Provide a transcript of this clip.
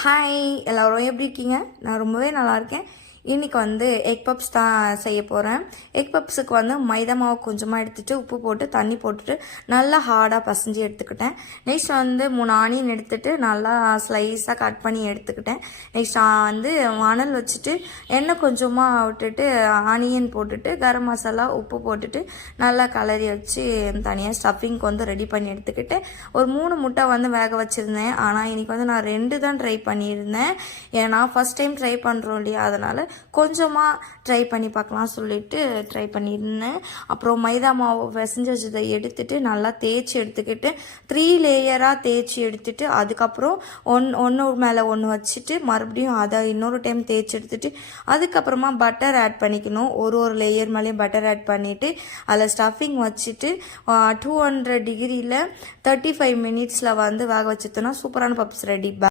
Hi எல்லோரும் எப்படி இருக்கீங்க? நான் ரொம்பவே நல்லா இருக்கேன். இன்றைக்கி வந்து எக் பப்ஸ் தான் செய்ய போகிறேன். எக் பப்ஸுக்கு வந்து மைதா மாவு கொஞ்சமாக எடுத்துகிட்டு உப்பு போட்டு தண்ணி போட்டுட்டு நல்லா ஹார்டாக பசைஞ்சு எடுத்துக்கிட்டேன். நெக்ஸ்ட் வந்து 3 ஆனியன் எடுத்துகிட்டு நல்லா ஸ்லைஸாக கட் பண்ணி எடுத்துக்கிட்டேன். நெக்ஸ்ட் வந்து மணல் வச்சுட்டு எண்ணெய் கொஞ்சமாக விட்டுட்டு ஆனியன் போட்டுட்டு கரம் மசாலா உப்பு போட்டுட்டு நல்லா கலரி வச்சு தனியாக ஸ்டஃபிங்க்கு வந்து ரெடி பண்ணி எடுத்துக்கிட்டு ஒரு 3 முட்டை வந்து வேக வச்சுருந்தேன். ஆனால் இன்றைக்கி வந்து நான் 2 தான் ட்ரை பண்ணியிருந்தேன். ஏன்னா ஃபஸ்ட் டைம் ட்ரை பண்ணுறோம் இல்லையா, அதனால் கொஞ்சமாக ட்ரை பண்ணி பார்க்கலாம் சொல்லிட்டு ட்ரை பண்ணியிருந்தேன். அப்புறம் மைதா மாவு பிசைஞ்சு வச்சதை எடுத்துகிட்டு நல்லா தேய்ச்சி எடுத்துக்கிட்டு 3 லேயராக தேய்ச்சி எடுத்துகிட்டு அதுக்கப்புறம் ஒன்று மேலே ஒன்று வச்சுட்டு மறுபடியும் அதை இன்னொரு டைம் தேய்ச்சி எடுத்துகிட்டு அதுக்கப்புறமா பட்டர் ஆட் பண்ணிக்கணும். ஒரு லேயர் மேலேயும் பட்டர் ஆட் பண்ணிவிட்டு அதில் ஸ்டஃபிங் வச்சுட்டு 200 டிகிரியில் 35 மினிட்ஸில் வந்து வேக வச்சுட்டோன்னா சூப்பரான பப்ஸ் ரெடி.